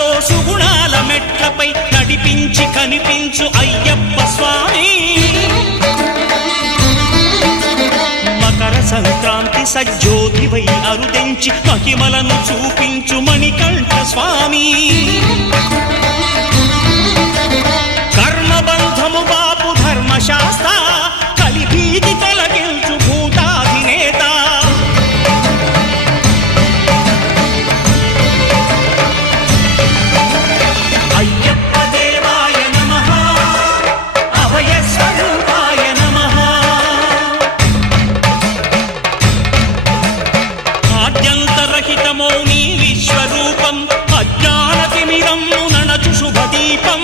సుఖాలతో సుగుణాల మెట్లపై నడిపించి కనిపించు అయ్యప్ప స్వామి. మకర సంక్రాంతి సజ్జోతివై అరుదెంచి మహిమలను చూపించు మణికంఠ స్వామి. కర్మబంధము బాపు ధర్మశాస్త్ర కలిభీతి తొలగించు భూతాధినేత. అయ్యప్ప దేవాయ నమః, అభయ స్వరూపాయ నమః. ఆద్యంతరహితమో నీ విశ్వరూపం, అజ్ఞానతిమిరం నణచు శుభదీపం.